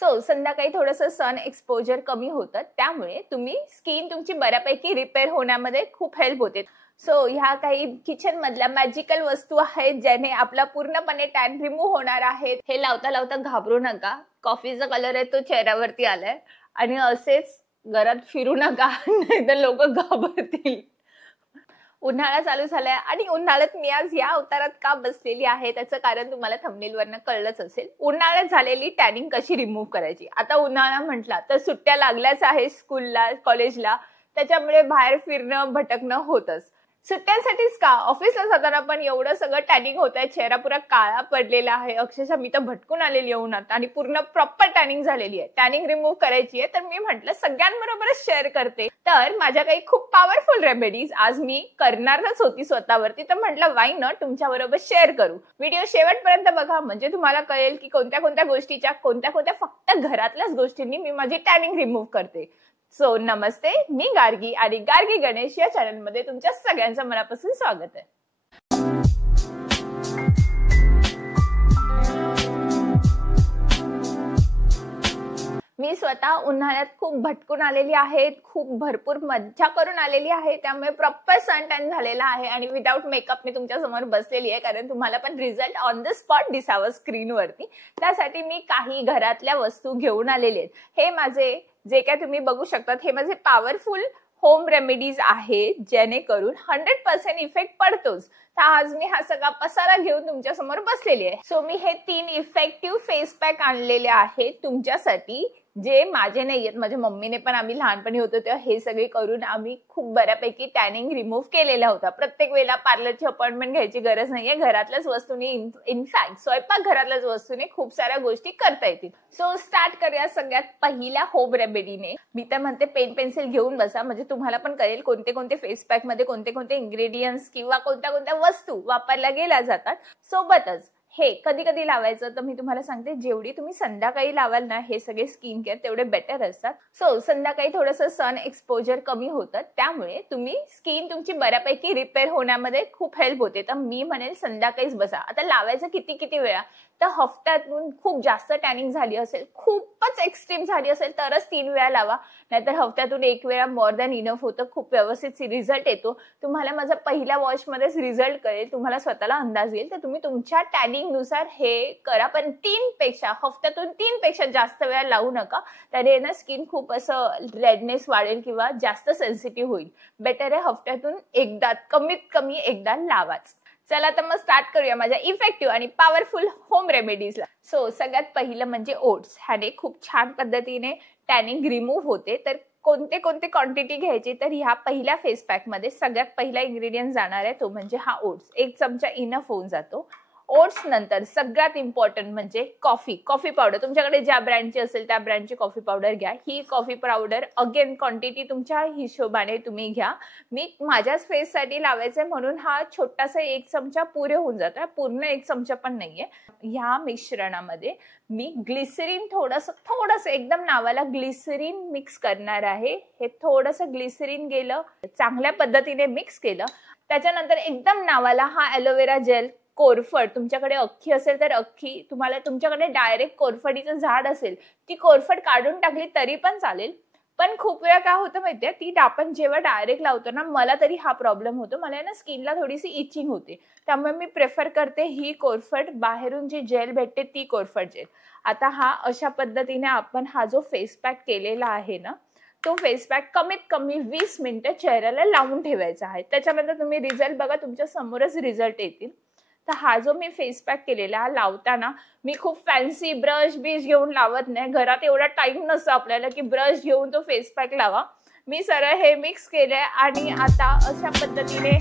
संध्याकाळी थोडंसं sun exposure कमी होतं, त्यामुळे स्किन तुमची बऱ्यापैकी रिपेअर होण्यामध्ये खूप हेल्प होते. ह्या काही किचन मधल्या मॅजिकल वस्तू आहेत ज्याने आपला पूर्णपणे टॅन रिमूव्ह होणार आहे. हे लावता लावता घाबरू नका. कॉफीचा कलर आहे तो चेहऱ्यावरती आलाय आणि असेच घरात फिरू नका नाहीतर लोक घाबरतील. उन्हाळा चालू झालाय आणि उन्हाळ्यात मी आज या अवतारात का बसलेली आहे त्याचं कारण तुम्हाला थंबनेल वरनं कळलंच असेल. उन्हाळ्यात झालेली टॅनिंग कशी रिमूव्ह करायची. आता उन्हाळा म्हटला तर सुट्ट्या लागल्याच आहे स्कूलला कॉलेजला, त्याच्यामुळे बाहेर फिरणं भटकणं होतच. सुट्ट्यांसाठीच का, ऑफिसला जाताना पण एवढं सगळं टॅनिंग होत आहे, चेहरा पुरा काळा पडलेला आहे. अक्षरशः मी तर भटकून आलेली उन्हात आणि पूर्ण प्रॉपर टॅनिंग झालेली आहे. टॅनिंग रिमूव्ह करायची आहे तर मी म्हटलं सगळ्यांबरोबरच शेअर करते. तर माझ्या काही खूप पॉवरफुल रेमेडीज आज मी करणारच होती स्वतःवरती, तर म्हटलं वाय नॉट तुमच्या बरोबर शेअर करू. व्हिडिओ शेवटपर्यंत बघा म्हणजे तुम्हाला कळेल की कोणत्या कोणत्या गोष्टीच्या कोणत्या फक्त घरातल्याच गोष्टींनी मी माझी टॅनिंग रिमूव्ह करते. नमस्ते, मी गार्गी आणि गार्गी गणेश या चॅनल मध्ये तुमच्या सगळ्यांचं मनापासून स्वागत आहे. मी स्वतः उन्हाळ्यात खूप भटकून आलेली आहे, खूप भरपूर मज्जा करून आलेली आहे, त्यामुळे प्रॉपर सन टॅन झालेला आहे आणि विदाउट मेकअप मी तुमच्या समोर बसलेली आहे कारण तुम्हाला पण रिझल्ट ऑन द स्पॉट दिसावं स्क्रीनवरती. त्यासाठी मी काही घरातल्या वस्तू घेऊन आलेले आहेत. हे माझे जे काय तुम्ही बघू शकतात हे माझे पॉवरफुल होम रेमेडीज आहेत जेणेकरून 100% इफेक्ट पडतोच. तर आज मी हा सगळा पसारा घेऊन तुमच्या समोर बसलेली आहे. मी हे 3 इफेक्टिव्ह फेस पॅक आणलेले आहेत तुमच्यासाठी, जे माझे नाही आहेत. माझ्या मम्मीने पण, आम्ही लहानपणी होतो तेव्हा हे सगळे करून आम्ही खूप बऱ्यापैकी टॅनिंग रिमूव्ह केलेला होता. प्रत्येक वेळेला पार्लरची अपॉइंटमेंट घ्यायची गरज नाहीये. घरातल्याच वस्तूंनी, इनफॅक्ट स्वयंपाक घरातल्याच वस्तूने खूप साऱ्या गोष्टी करता येतील. स्टार्ट करूया सगळ्यात पहिल्या होम रेमेडीने. मी तर म्हणते पेन पेन्सिल घेऊन बसा म्हणजे तुम्हाला पण कळेल कोणते कोणते फेस पॅक मध्ये कोणते कोणते इन्ग्रेडियंट्स किंवा कोणत्या कोणत्या वस्तू वापरल्या गेल्या जातात. सोबतच हे कधी कधी लावायचं तर मी तुम्हाला सांगते, जेवढी तुम्ही संध्याकाळी लावाल ना हे सगळे स्किन केअर तेवढे बेटर असतात. संध्याकाळी थोडंसं सन एक्सपोजर कमी होतं, त्यामुळे स्किन तुमची बऱ्यापैकी रिपेअर होण्यामध्ये खूप हेल्प होते. तर मी म्हणेल संध्याकाळीच बसा. आता लावायचं किती वेळा, तर हफ्त्यातून खूप जास्त टॅनिंग झाली असेल, खूपच एक्स्ट्रीम झाली असेल तरच 3 वेळा लावा, नाहीतर हफ्त्यातून 1 वेळा मोर दॅन इनफ होतं. खूप व्यवस्थित रिझल्ट येतो. तुम्हाला माझा पहिल्या वॉश मध्येच रिझल्ट कळेल, तुम्हाला स्वतःला अंदाज येईल. तर तुम्ही तुमच्या टॅनिंग नुसार हे करा, पण हफ्त्यातून 3 पेक्षा जास्त वेळा लावू नका. त्याने ना स्किन खूप असं रेडनेस वाढेल किंवा जास्त सेन्सिटिव्ह होईल. बेटर आहे हफ्त्यातून एकदा, कमीत कमी एकदा लावाच. चला तर मग स्टार्ट करूया माझ्या इफेक्टिव्ह आणि पॉवरफुल होम रेमेडीजला. सगळ्यात पहिलं म्हणजे ओट्स. ह्याने खूप छान पद्धतीने टॅनिंग रिमूव्ह होते. तर कोणते कोणते क्वांटिटी घ्यायची, तर ह्या पहिल्या फेस पॅक मध्ये सगळ्यात पहिला इन्ग्रेडियंट जाणार आहे तो म्हणजे हा ओट्स. 1 चमचा इनफ होऊन जातो. ओट्स नंतर सगळ्यात इम्पॉर्टंट म्हणजे कॉफी पावडर. तुमच्याकडे ज्या ब्रँडची असेल त्या ब्रँडची कॉफी पावडर घ्या. ही कॉफी पावडर अगेन क्वांटिटी तुमच्या हिशोबाने तुम्ही घ्या. मी माझ्याच फेससाठी लावायचंय म्हणून हा छोटासा 1 चमचा पुरे होऊन जातो. पूर्ण 1 चमचा पण नाहीये. ह्या मिश्रणामध्ये मी ग्लिसरीन थोडस एकदम नावाला ग्लिसरीन मिक्स करणार आहे. हे थोडंसं ग्लिसरीन गेलं, चांगल्या पद्धतीने मिक्स केलं. त्याच्यानंतर एकदम नावाला हा एलोवेरा जेल, कोरफड. तुमच्याकडे अख्खी असेल तर अख्खी, तुमच्याकडे डायरेक्ट कोरफडीचं झाड असेल ती कोरफड काढून टाकली तरी पण चालेल. पण खूप वेळा काय होतं माहितीये, ती आपण जेव्हा डायरेक्ट लावतो ना, मला तरी हा प्रॉब्लेम होतो, मला ना स्किनला थोडीशी इचिंग होते. त्यामुळे मी प्रेफर करते ही कोरफड, बाहेरून जी जेल भेटते ती कोरफड जेल. आता हा अशा पद्धतीने आपण हा जो फेस पॅक केलेला आहे ना, तो फेस पॅक कमीत कमी 20 मिनिटं चेहऱ्याला लावून ठेवायचा आहे. त्याच्यानंतर तुम्ही रिझल्ट बघा, तुमच्या समोरच रिझल्ट येतील. तर हा जो मी फेस पॅक केलेला लावताना मी खूप फॅन्सी ब्रश घेऊन लावत नाही. घरात एवढा टाइम नसतो आपल्याला की ब्रश घेऊन तो फेस पॅक लावा. मी सरळ हे मिक्स केलंय आणि आता अशा पद्धतीने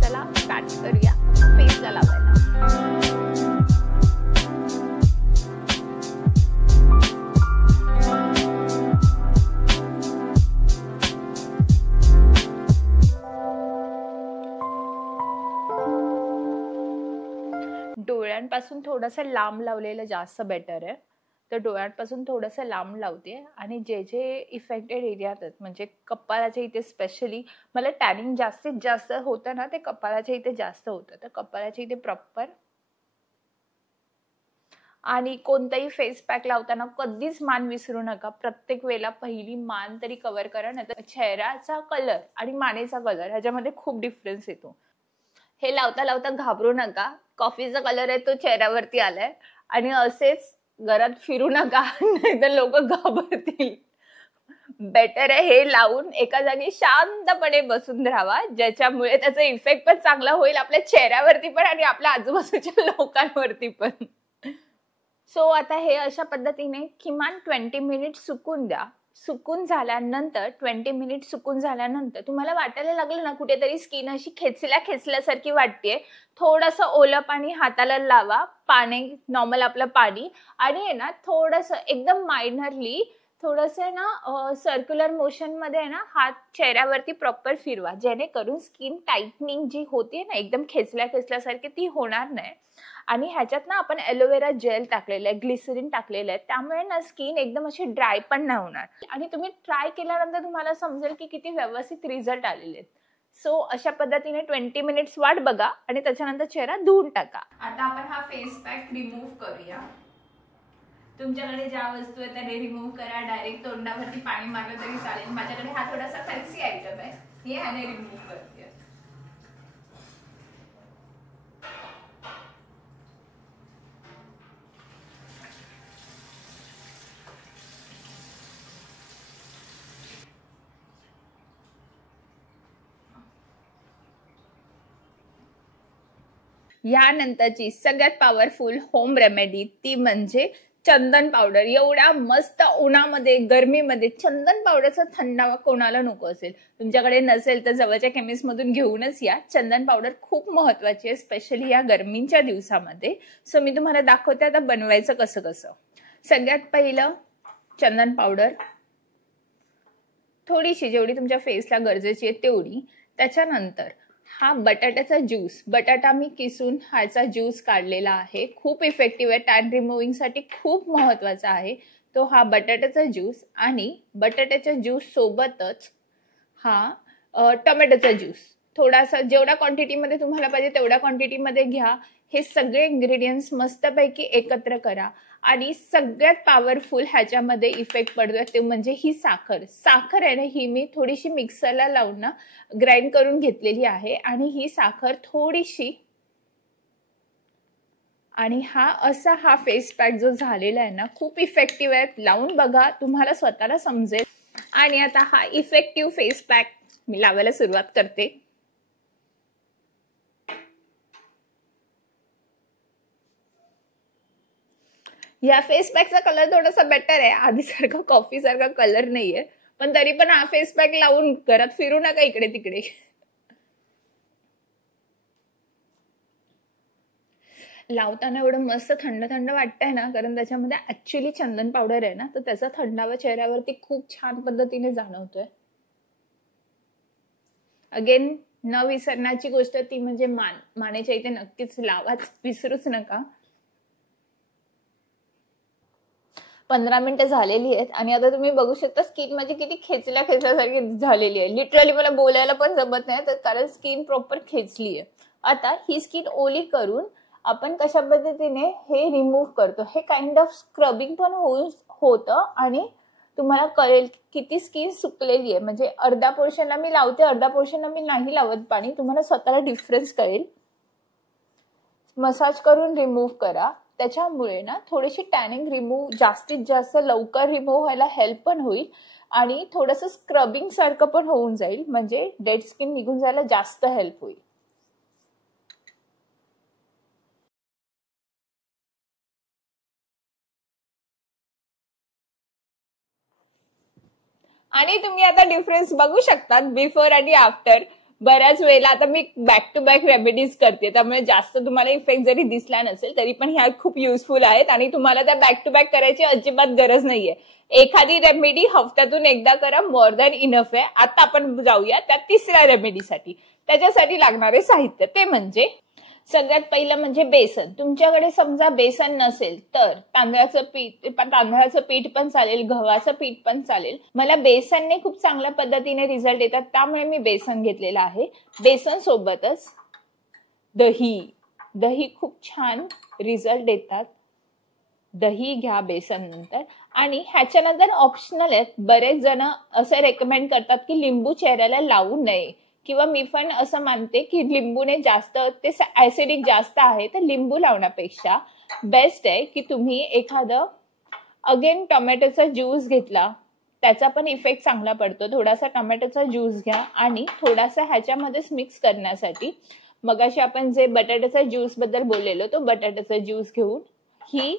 चला स्टार्ट करूया फेसला लावायला. डोळ्यांपासून थोडंसं लांब लावलेलं जास्त बेटर आहे. तर डोळ्यांपासून थोडंसं लांब लावते आणि जे जे इफेक्टेड एरियात आहेत म्हणजे कपाळाच्या इथे स्पेशली मला टॅनिंग जास्तीत जास्त होतं ना, ते कपाळाच्या इथे जास्त होतं. तर कपाळाच्या इथे प्रॉपर आणि कोणताही फेस पॅक लावताना कधीच मान विसरू नका. प्रत्येक वेळेला पहिली मान तरी कव्हर करा, नाहीतर चेहऱ्याचा कलर आणि मानेचा कलर ह्याच्यामध्ये खूप डिफरन्स येतो. हे लावता लावता घाबरू नका. कॉफीचा कलर आहे तो चेहऱ्यावरती आलाय आणि असेच घरात फिरू नका, नाहीतर लोक घाबरतील. बेटर आहे हे लावून एका जागी शांतपणे बसून राहावा, ज्याच्यामुळे त्याचा इफेक्ट पण चांगला होईल आपल्या चेहऱ्यावरती पण आणि आपल्या आजूबाजूच्या लोकांवरती पण. सो आता हे अशा पद्धतीने किमान 20 मिनिट सुकून द्या. सुकून झाल्यानंतर 20 मिनिट सुकून झाल्यानंतर तुम्हाला वाटायला लागलं ना कुठेतरी स्किन अशी खेचल्यासारखी वाटतेय, थोडंसं ओलं पाणी हाताला लावा, पाणी नॉर्मल आपलं पाणी, आणि आहे ना थोडंसं एकदम मायनरली थोडंसं ना सर्क्युलर मोशन मध्ये आहे ना हात चेहऱ्यावरती प्रॉपर फिरवा, जेणेकरून स्किन टाइटनिंग जी होते ना एकदम खेचल्यासारखी ती होणार नाही. आणि ह्याच्यात ना आपण एलोवेरा जेल टाकलेलं आहे, ग्लिसरीन टाकलेलं आहे, त्यामुळे ना स्किन एकदम अशी ड्राय पण नाही होणार. आणि तुम्ही ट्राय केल्यानंतर तुम्हाला समजेल की किती व्यवस्थित रिझल्ट आलेले आहेत. सो अशा पद्धतीने 20 मिनिट्स वाट बघा आणि त्याच्यानंतर चेहरा धुवून टाका. आता आपण हा फेस पॅक रिमूव्ह करूया. तुमच्याकडे ज्या वस्तू आहेत त्या रिमूव्ह करा. डायरेक्ट तोंडावरती पाणी मारलं तरी चालेल. माझ्याकडे हा थोडासा फॅन्सी आयटम आहे, हे ह्याने रिमूव्ह करते. यानंतरची सगळ्यात पॉवरफुल होम रेमेडी ती म्हणजे चंदन पावडर. एवढ्या मस्त उन्हामध्ये गरमीमध्ये चंदन पावडरचा थंडावा कोणाला नको असेल. तुमच्याकडे नसेल तर जवळच्या केमिस्ट मधून घेऊनच या. चंदन पावडर खूप महत्वाची आहे, स्पेशली या गरमीच्या दिवसामध्ये. सो मी तुम्हाला दाखवते आता बनवायचं कसं. सगळ्यात पहिलं चंदन पावडर थोडीशी, जेवढी तुमच्या फेसला गरजेची आहे तेवढी. त्याच्यानंतर हा बटाट्याचा ज्यूस, बटाटा मी किसून ह्याचा ज्यूस काढलेला आहे, खूप इफेक्टिव्ह आहे, टॅन रिमूव्हिंग साठी खूप महत्वाचा आहे तो हा बटाट्याचा ज्यूस. आणि बटाट्याच्या ज्यूस सोबतच हा टोमॅटोचा ज्यूस थोडासा, जेवढ्या क्वांटिटीमध्ये तुम्हाला पाहिजे तेवढ्या क्वांटिटीमध्ये घ्या. हे सगळे इंग्रेडियंट्स मस्तपैकी एकत्र करा. आणि सगळ्यात पॉवरफुल ह्याच्यामध्ये इफेक्ट पडतोय ते म्हणजे ही साखर आहे ना, ही मी थोडीशी मिक्सरला लावून ना ग्राइंड करून घेतलेली आहे. आणि ही साखर थोडीशी, आणि हा फेस पॅक जो झालेला आहे ना खूप इफेक्टिव्ह आहे, लावून बघा तुम्हाला स्वतःला समजेल. आणि आता हा इफेक्टिव्ह फेस पॅक मी लावायला सुरुवात करते. या फेस पॅकचा कलर थोडासा बेटर आहे, आधीसारखा कॉफी सारखा कलर नाहीये, पण तरी पण हा फेस पॅक लावून घरात फिरू नका इकडे तिकडे. लावताना एवढं मस्त थंड वाटतंय ना, कारण त्याच्यामध्ये ऍक्च्युअली चंदन पावडर आहे ना, तर त्याचा थंडावा चेहऱ्यावरती खूप छान पद्धतीने जाणवतोय. अगेन न विसरण्याची गोष्ट ती म्हणजे मानेच्या इथे नक्कीच लावाच, विसरूच नका. 15 मिनिटं झालेली आहेत आणि आता तुम्ही बघू शकता स्किन माझी किती खेचल्यासारखी झालेली आहे. लिटरली मला बोलायला पण जमत नाही, तर कारण स्किन प्रॉपर खेचली आहे. आता ही स्किन ओली करून आपण कशा पद्धतीने हे रिमूव्ह करतो, हे काइंड ऑफ स्क्रबिंग पण होतं आणि तुम्हाला कळेल किती स्किन सुकलेली आहे. म्हणजे अर्धा पोर्शनला मी लावते, अर्धा पोर्शनला मी नाही लावत पाणी, तुम्हाला स्वतःला डिफरन्स कळेल. मसाज करून रिमूव्ह करा, त्याच्यामुळे ना थोडीशी टॅनिंग रिमूव्ह जास्तीत जास्त लवकर रिमूव्ह व्हायला हेल्प पण होईल आणि थोडंसं स्क्रबिंग सारखं पण होऊन जाईल, म्हणजे डेड स्किन निघून जायला जास्त हेल्प होईल. आणि तुम्ही आता डिफरन्स बघू शकतात बिफोर आणि आफ्टर. बऱ्याच वेळेला आता मी बॅक टू बॅक रेमेडीज करते, त्यामुळे जास्त तुम्हाला इफेक्ट जरी दिसला नसेल तरी पण ह्या खूप युजफुल आहेत आणि तुम्हाला त्या बॅक टू बॅक करायची अजिबात गरज नाहीये. एखादी रेमेडी हफ्त्यातून एकदा करा, मोर दॅन इनफ आहे. आता आपण जाऊया त्या तिसऱ्या रेमेडीसाठी. त्याच्यासाठी लागणारे साहित्य ते म्हणजे सगळ्यात पहिलं म्हणजे बेसन. तुमच्याकडे समजा बेसन नसेल तर तांदळाचं पीठ पण चालेल, गव्हाचं पीठ पण चालेल. मला बेसनने खूप चांगल्या पद्धतीने रिझल्ट येतात, त्यामुळे मी बेसन घेतलेलं आहे. बेसन सोबतच दही खूप छान रिझल्ट देतात. दही घ्या बेसन नंतर. आणि ह्याच्यानंतर ऑप्शनल आहेत, बरेच जण असं रेकमेंड करतात की लिंबू चेहऱ्याला लावू नये, किंवा मी पण असं मानते की लिंबूने जास्त ते ऍसिडिक जास्त आहे, तर लिंबू लावण्यापेक्षा बेस्ट आहे की तुम्ही एखादं अगेन टोमॅटोचा ज्यूस घेतला, त्याचा पण इफेक्ट चांगला पडतो. थोडासा टोमॅटोचा ज्यूस घ्या आणि थोडासा ह्याच्यामध्येच मिक्स करण्यासाठी मगाशी आपण जे बटाट्याचा ज्यूस बद्दल बोललेलो, तो बटाट्याचा ज्यूस घेऊन ही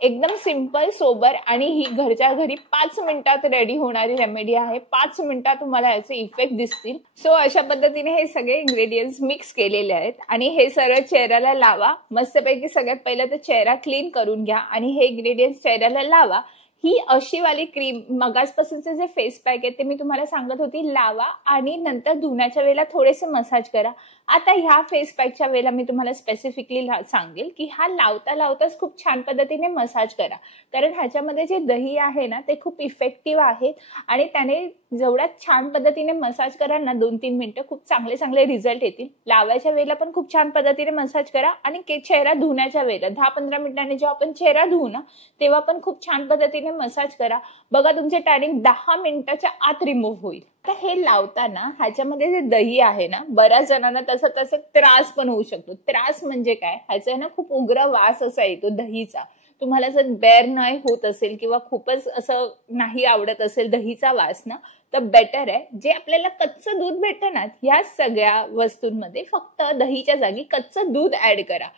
एकदम सिंपल सोबर आणि ही घरच्या घरी 5 मिनिटात रेडी होणारी रेमेडी आहे. 5 मिनिटात तुम्हाला याचे इफेक्ट दिसतील. सो अशा पद्धतीने हे सगळे इंग्रेडियंट्स मिक्स केलेले आहेत आणि हे सरळ चेहऱ्याला लावा. मस्तपैकी सगळ्यात पहिलं तर चेहरा क्लीन करून घ्या आणि हे इंग्रेडियंट्स चेहऱ्याला लावा. ही अशी वाली क्रीम मगासपासूनचे जे फेस पॅक आहे ते मी तुम्हाला सांगत होती, लावा आणि नंतर धुण्याच्या वेळेला थोडेसे मसाज करा. आता ह्या फेस पॅकच्या वेळेला मी तुम्हाला स्पेसिफिकली सांगेल की हा लावता लावताच खूप छान पद्धतीने मसाज करा, कारण ह्याच्यामध्ये जे दही आहे ना ते खूप इफेक्टिव्ह आहे आणि त्याने जेवढ्या छान पद्धतीने मसाज करा ना 2-3 मिनिटं, खूप चांगले चांगले रिझल्ट येतील. लावायच्या वेळेला पण खूप छान पद्धतीने मसाज करा आणि चेहरा धुण्याच्या वेळेला 10-15 मिनिटांनी जेव्हा आपण चेहरा धुवू ना तेव्हा पण खूप छान पद्धतीने मसाज करा. बघा तुमचे टॅनिंग 10 मिनिटाच्या आत रिमूव्ह होईल. आता हे लावताना ह्याच्यामध्ये जे दही आहे ना, बऱ्याच जणांना तसं त्रास पण होऊ शकतो. त्रास म्हणजे काय, ह्याचा ना खूप उग्र वास असा येतो दहीचा. तुम्हाला जर बेअर नाही होत असेल किंवा खूपच असं नाही आवडत असेल दहीचा वास ना, तर बेटर आहे जे आपल्याला कच्चं दूध भेटतं ना, ह्या सगळ्या वस्तूंमध्ये फक्त दहीच्या जागी कच्चं दूध ऍड करा.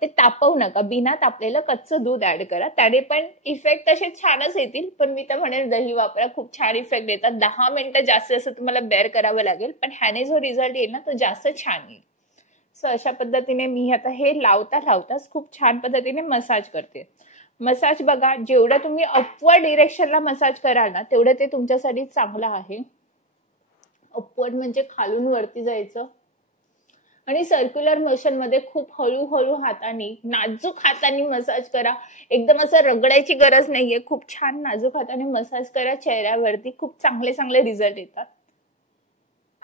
ते तापवू नका, बिना तापलेलं कच्चं दूध ऍड करा. त्याने पण इफेक्ट तसे छानच येतील, पण मी तर म्हणेन दही वापरा, खूप छान इफेक्ट येतात. 10 मिनिटं जास्त असं तुम्हाला बेअर करावं लागेल, पण ह्याने जो रिझल्ट येईल ना तो जास्त छान येईल. सो अशा पद्धतीने मी आता हे लावताच खूप छान पद्धतीने मसाज करते. मसाज बघा, जेवढं तुम्ही अपवर्ड डिरेक्शनला मसाज कराल ना तेवढं ते तुमच्यासाठी चांगलं आहे. अपवर्ड म्हणजे खालून वरती जायचं आणि सर्क्युलर मोशन मध्ये खूप हळूहळू हाताने, नाजूक हाताने मसाज करा. एकदम असं रगडायची गरज नाहीये, खूप छान नाजूक हाताने मसाज करा चेहऱ्यावरती, खूप चांगले चांगले रिझल्ट येतात.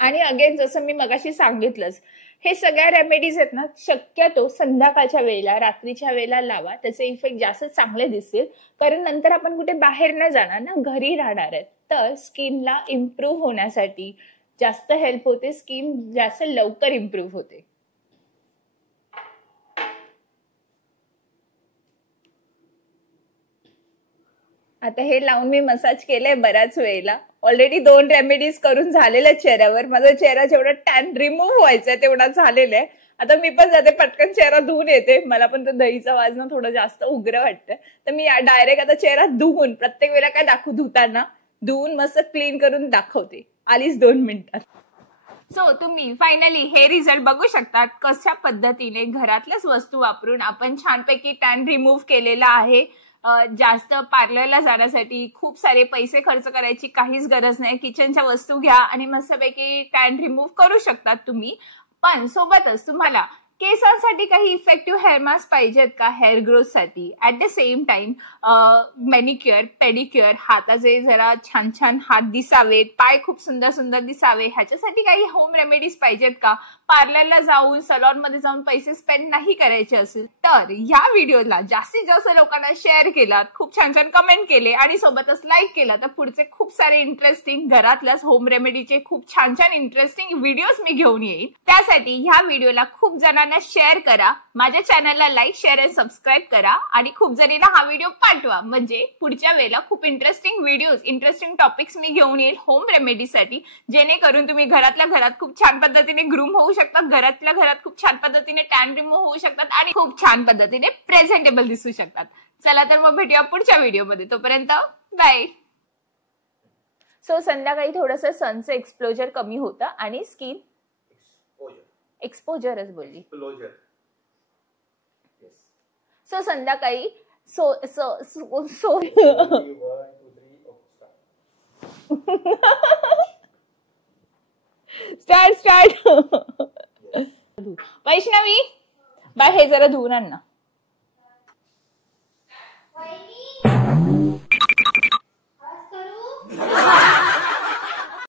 आणि अगेन जसं मी मगाशी सांगितलंच, हे सगळ्या रेमेडीज आहेत ना शक्यतो संध्याकाळच्या वेळेला, रात्रीच्या वेळेला लावा, त्याचे इफेक्ट जास्त चांगले दिसतील. कारण नंतर आपण कुठे बाहेर नाही जाणार ना, घरी राहणार आहेत, तर स्किनला इम्प्रूव्ह होण्यासाठी जास्त हेल्प होते, स्किन जास्त लवकर इम्प्रूव्ह होते. आता हे लावून मी मसाज केलंय बऱ्याच वेळेला. ऑलरेडी 2 रेमेडीज करून झालेल्या चेहऱ्यावर. माझा चेहरा जेवढा टॅन रिमूव्ह व्हायचा तेवढा झालेला आहे. आता मी पण जाते पटकन चेहरा धुवून येते. मला पण तो दहीचा वास ना थोडं जास्त उग्र वाटतं, तर मी डायरेक्ट आता चेहरा धुवून, प्रत्येक वेळेला काय दाखवू, धुताना धुवून मस्त क्लीन करून दाखवते. आलीच 2 मिनिटात. सो तुम्ही फायनली हे रिझल्ट बघू शकतात, कशा पद्धतीने घरातल्याच वस्तू वापरून आपण छानपैकी टॅन रिमूव्ह केलेला आहे. जास्त पार्लरला जाण्यासाठी खूप सारे पैसे खर्च करायची काहीच गरज नाही. किचनच्या वस्तू घ्या आणि मस्तपैकी टॅन रिमूव्ह करू शकतात तुम्ही. पण सोबतच तुम्हाला केसांसाठी काही इफेक्टिव्ह हेअर मास्क पाहिजेत का हेअर ग्रोथ साठी, at the same time manicure pedicure, हाताचे जरा छान छान हात दिसावेत, पाय खूप सुंदर सुंदर दिसावे, ह्याच्यासाठी काही होम रेमेडीज पाहिजेत का, पार्लरला जाऊन सलॉन मध्ये जाऊन पैसे स्पेंड नाही करायचे असेल, तर ह्या व्हिडिओला जास्तीत जास्त लोकांना शेअर केलात, खूप छान छान कमेंट केले आणि सोबतच लाईक केला, तर पुढचे खूप सारे इंटरेस्टिंग घरातल्याच होम रेमेडीचे खूप छान छान इंटरेस्टिंग व्हिडिओज मी घेऊन येईन. त्यासाठी ह्या व्हिडिओला खूप जणांना शेअर करा, माझ्या चॅनलला लाईक शेअर आणि सबस्क्राईब करा आणि खूप जणींना हा व्हिडिओ पाठवा, म्हणजे पुढच्या वेळेला खूप इंटरेस्टिंग व्हिडिओज, इंटरेस्टिंग टॉपिक्स मी घेऊन येईल होम रेमेडीसाठी, जेणेकरून तुम्ही घरातल्या घरात खूप छान पद्धतीने ग्रूम होऊ शकतात, घरातल्या घरात खूप छान पद्धतीने टॅन रिमूव्ह होऊ शकतात आणि खूप छान पद्धतीने प्रेझेंटेबल दिसू शकतात. चला तर मग भेटूया पुढच्या व्हिडिओमध्ये, तोपर्यंत बाय. सो संध्याकाळी थोडंसं सनचं एक्सपोजर कमी होतं आणि स्किन एक्सपोजरच बोलली. सो संध्याकाळी स्टार्ट वैष्णवी बाय, हे जरा धुवून आण ना. करू